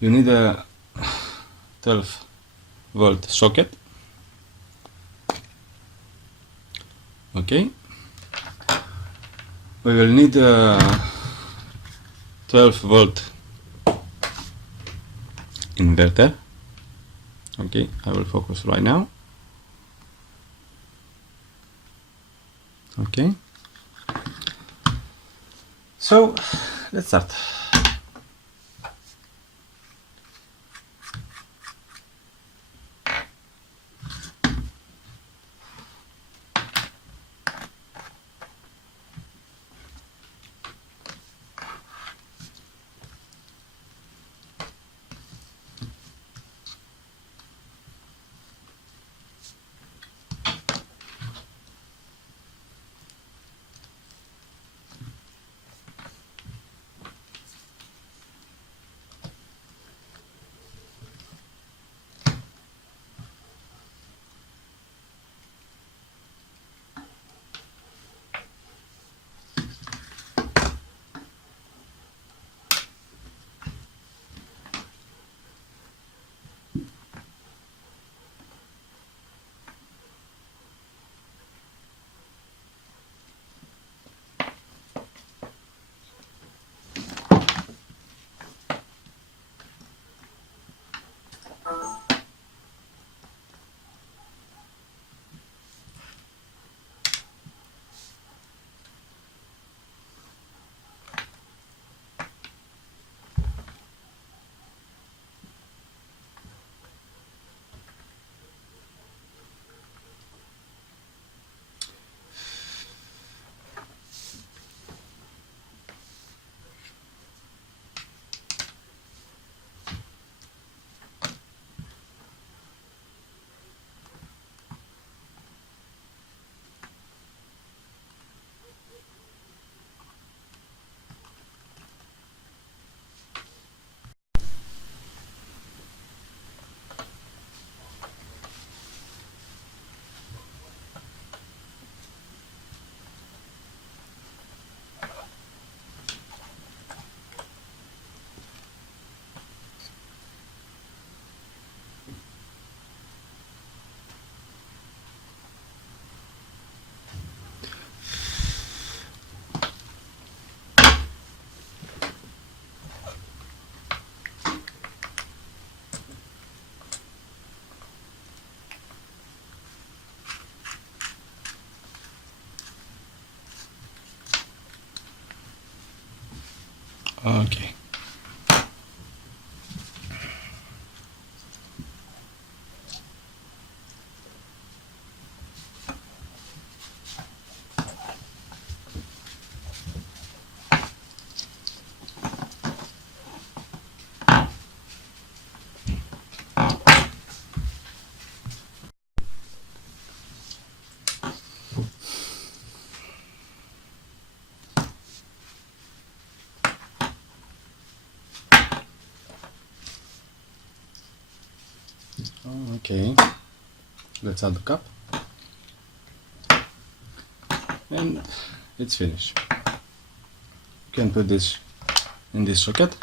you need a 12-volt socket. Okay, we will need a 12-volt inverter. Okay, I will focus right now. Okay, so let's start. Okay. Okay, let's add the cap and it's finished. You can put this in this socket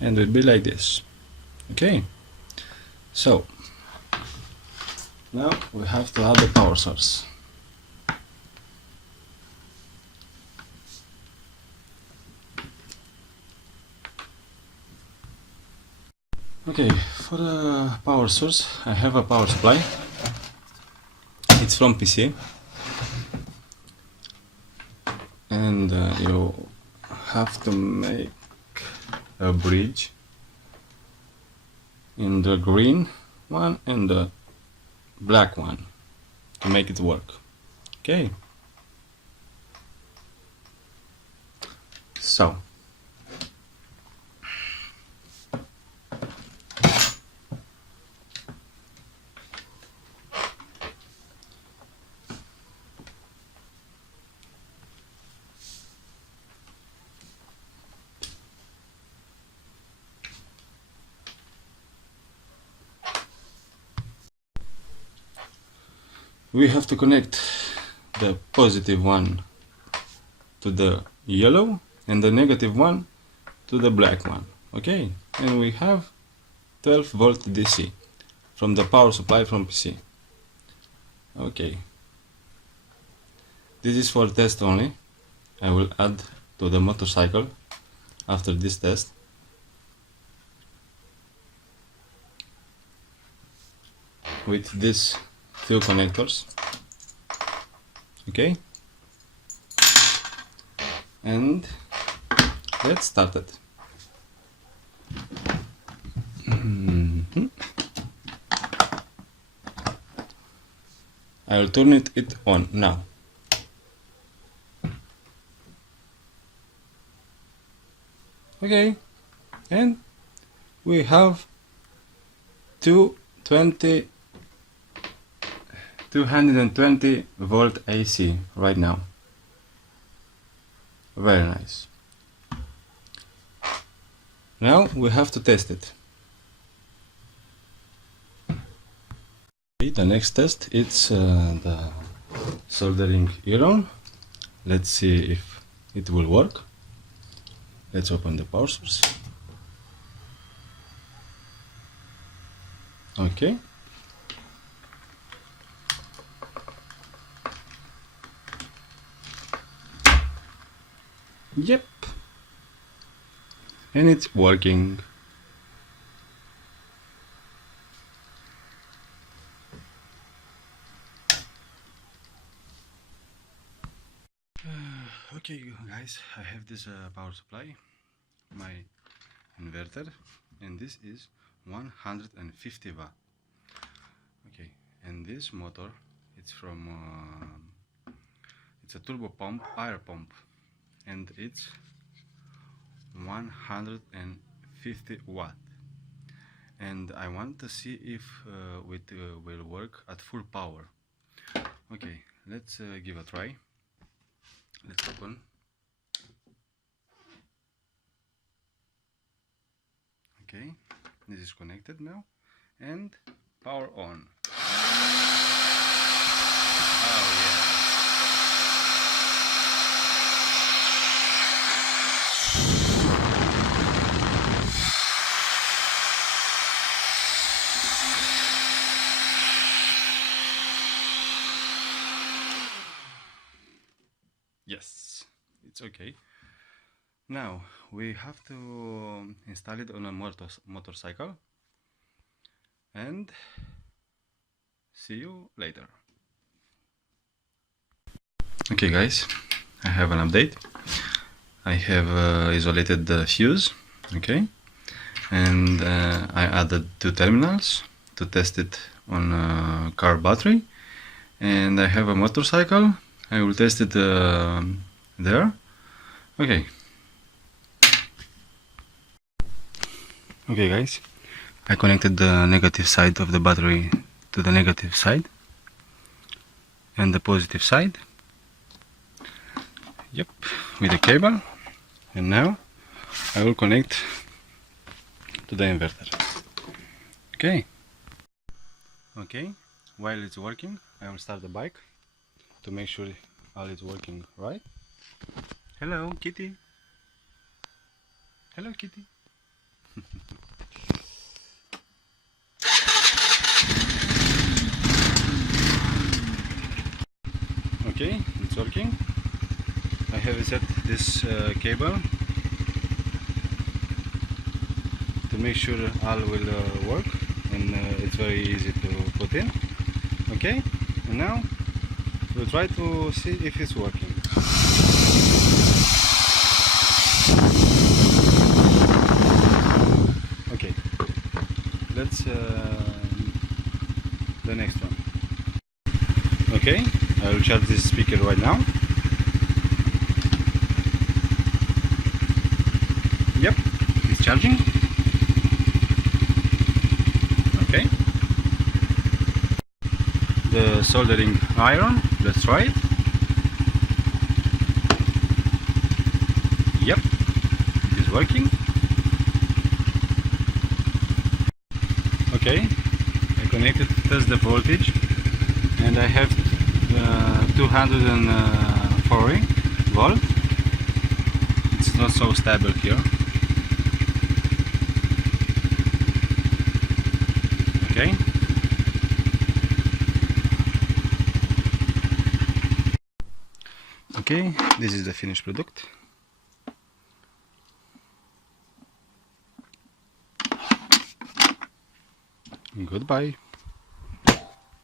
and it will be like this. Okay, so now we have to add the power source. Okay, for the power source I have a power supply. It's from PC and you have to make a bridge in the green one and the black one to make it work. Okay, so we have to connect the positive one to the yellow and the negative one to the black one. Okay, and we have 12 volt DC from the power supply from PC. Okay, this is for test only. I will add to the motorcycle after this test. With these two connectors. Okay, and let's start it. I will turn it on now. Okay, and we have 220 volt AC right now. Very nice. Now we have to test it. The next test is the soldering iron. Let's see if it will work. Let's open the power source. Okay. Yep. And it's working. Okay guys, I have this power supply, my inverter, and this is 150 watt. Okay, and this motor, it's from it's a turbo pump, air pump, and it's 150 watt, and I want to see if it will work at full power. Okay, let's give a try. Let's open. Okay, this is connected now, and power on. Oh yeah. Yes, it's okay. Now we have to install it on a motorcycle, and see you later. Okay guys, I have an update. I have isolated the fuse, okay, and I added 2 terminals to test it on a car battery, and I have a motorcycle. I will test it there. Okay. Okay guys, I connected the negative side of the battery to the negative side and the positive side. Yep, with the cable. And now I will connect to the inverter. Okay. Okay, while it's working, I will start the bike to make sure all is working right. Hello, kitty. Hello, kitty. Okay, it's working. I have set this cable to make sure all will work, and it's very easy to put in. Okay, and now we'll try to see if it's working. Okay, let's the next one. Okay, I will charge this speaker right now. Yep, it's charging. Okay, the soldering iron, let's try it. Yep, it is working. Okay, I connected to test the voltage, and I have 240 volt. It's not so stable here. Okay. Okay, this is the finished product. Goodbye.